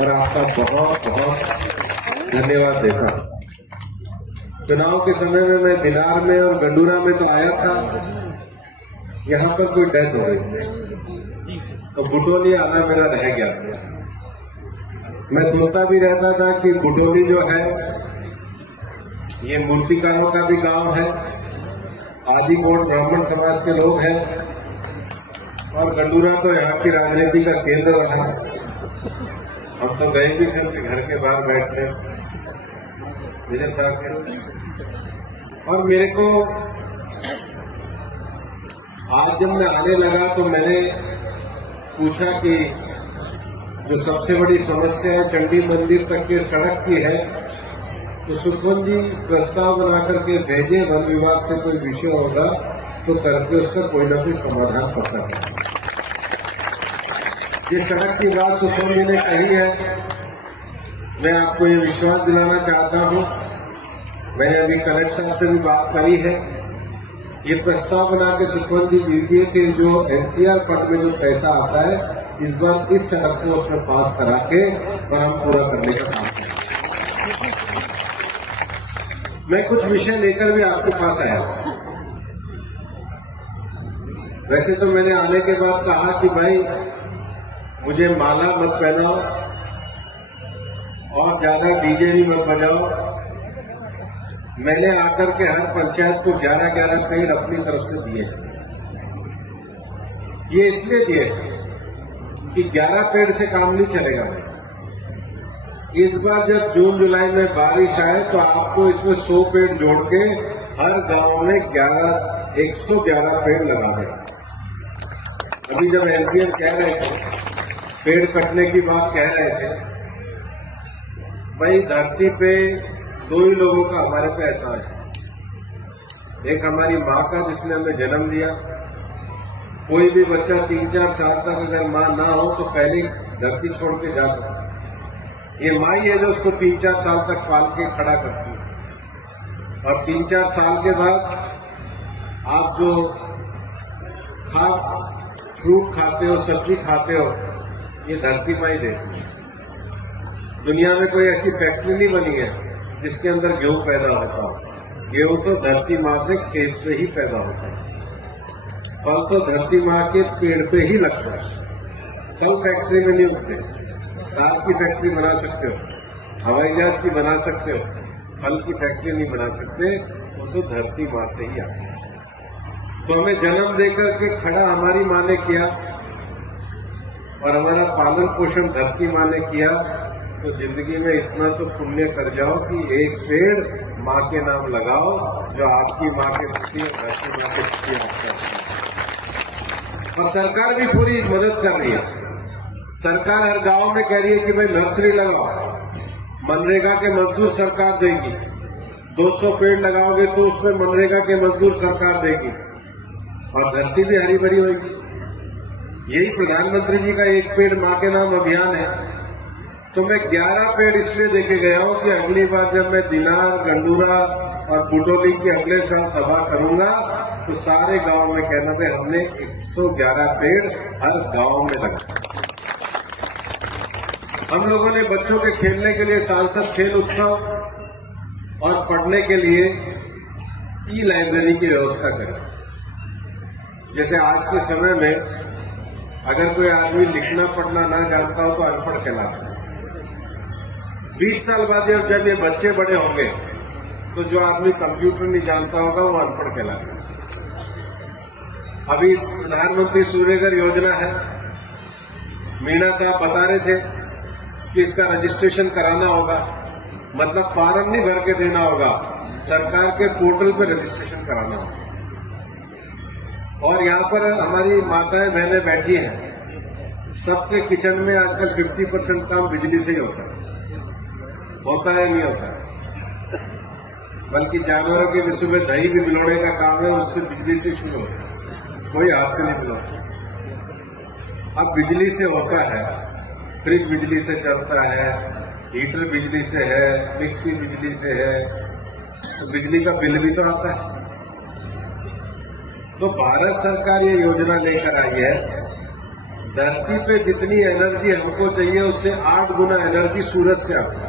और आपका बहुत बहुत धन्यवाद देता हूं। चुनाव के समय में मैं दिनार में और गंडूरा में तो आया था, यहाँ पर कोई डेथ हो गई तो बुटोली आना मेरा रह गया। मैं सुनता भी रहता था कि बुटोली जो है ये मूर्तिकारों का भी गांव है, आदिकोट ब्राह्मण समाज के लोग हैं, और गंडूरा तो यहाँ की राजनीति का केंद्र रहा। हम तो गए भी थे उनके घर के बाहर बैठने विजय साहब के, और मेरे को आज जब मैं आने लगा तो मैंने पूछा कि जो सबसे बड़ी समस्या है चंडी मंदिर तक के सड़क की है, तो सुखवंत जी प्रस्ताव बना करके भेजे, वन विभाग से कोई विषय होगा तो करके उसका कोई ना कोई समाधान पता है। ये सड़क की बात सुखवंत जी ने कही है, मैं आपको ये विश्वास दिलाना चाहता हूं। मैंने अभी कलेक्टर साहब से भी बात करी है, ये प्रस्ताव बना के सुखवंत जी दीजिए कि जो एनसीआर फंड में जो पैसा आता है इस बार इस सड़क को उसमें पास करा के और हम पूरा करने का काम करें। मैं कुछ विषय लेकर भी आपके पास आया। वैसे तो मैंने आने के बाद कहा कि भाई मुझे माला मत पहनाओ और ज्यादा डीजे भी मत बजाओ। मैंने आकर के हर पंचायत को 11-11 पेड़ अपनी तरफ से दिए। ये इसलिए दिए कि 11 पेड़ से काम नहीं चलेगा। इस बार जब जून जुलाई में बारिश आए तो आपको इसमें 100 पेड़ जोड़ के हर गांव में 111 पेड़ लगा दें। अभी जब एसडीएम कह रहे थे, पेड़ कटने की बात कह रहे थे, भाई धरती पे दो ही लोगों का हमारे पे एहसान है। एक हमारी माँ का जिसने हमें जन्म दिया। कोई भी बच्चा 3-4 साल तक अगर माँ ना हो तो पहले धरती छोड़ के जा सकता है। ये माँ ही है जो उसको 3-4 साल तक पाल के खड़ा करती है, और 3-4 साल के बाद आप जो फ्रूट खाते हो, सब्जी खाते हो, ये धरती माँ ही देती है। दुनिया में कोई ऐसी फैक्ट्री नहीं बनी है जिसके अंदर गेहूं पैदा होता हो। गेहूं तो धरती माँ के खेत पे ही पैदा होता है। फल तो धरती माँ के पेड़ पे ही लगता है। फल फैक्ट्री में नहीं उगते। कार की फैक्ट्री बना सकते हो, हवाई जहाज की बना सकते हो, फल की फैक्ट्री नहीं बना सकते। वो तो धरती माँ से ही आते हैं। तो हमें जन्म देकर के खड़ा हमारी माँ ने किया और हमारा पालन पोषण धरती माँ ने किया। तो जिंदगी में इतना तो पुण्य कर जाओ कि एक पेड़ माँ के नाम लगाओ, जो आपकी माँ के प्रति और धरती माँ के प्रति आपका। और सरकार भी पूरी मदद कर रही है। सरकार हर गांव में कह रही है कि भाई नर्सरी लगाओ, मनरेगा के मजदूर सरकार देगी। 200 पेड़ लगाओगे तो उसमें मनरेगा के मजदूर सरकार देगी और धरती भी हरी भरी होगी। यही प्रधानमंत्री जी का एक पेड़ माँ के नाम अभियान है। तो मैं 11 पेड़ इसलिए देके गया हूं कि अगली बार जब मैं दिनार, गंडूरा और बुटोली की अगले साल सभा करूंगा तो सारे गांव में कहना था हमने 111 पेड़ हर गांव में लगा। हम लोगों ने बच्चों के खेलने के लिए सांसद खेल उत्सव और पढ़ने के लिए ई लाइब्रेरी की व्यवस्था करी। जैसे आज के समय में अगर कोई आदमी लिखना पढ़ना ना जानता हो तो अनपढ़ कहलाता है। 20 साल बाद जब ये बच्चे बड़े होंगे तो जो आदमी कंप्यूटर नहीं जानता होगा वो अनपढ़ कहलाता है। अभी प्रधानमंत्री सूर्यघर योजना है, मीणा साहब बता रहे थे कि इसका रजिस्ट्रेशन कराना होगा, मतलब फॉर्म नहीं भर के देना होगा, सरकार के पोर्टल पर रजिस्ट्रेशन कराना होगा। और यहाँ पर हमारी माताएं बहनें बैठी हैं, सबके किचन में आजकल 50% काम बिजली से ही होता है नहीं होता है। बल्कि जानवरों के विषय में दही भी मिलाने का काम है, उससे बिजली से शुरू होता है, कोई हाथ से नहीं मिलाता। अब बिजली से होता है, फ्रिज बिजली से चलता है, हीटर बिजली से है, मिक्सी बिजली से है, तो बिजली का बिल भी तो आता है। तो भारत सरकार ये योजना लेकर आई है धरती पे जितनी एनर्जी हमको चाहिए उससे 8 गुना एनर्जी सूरज से आती है।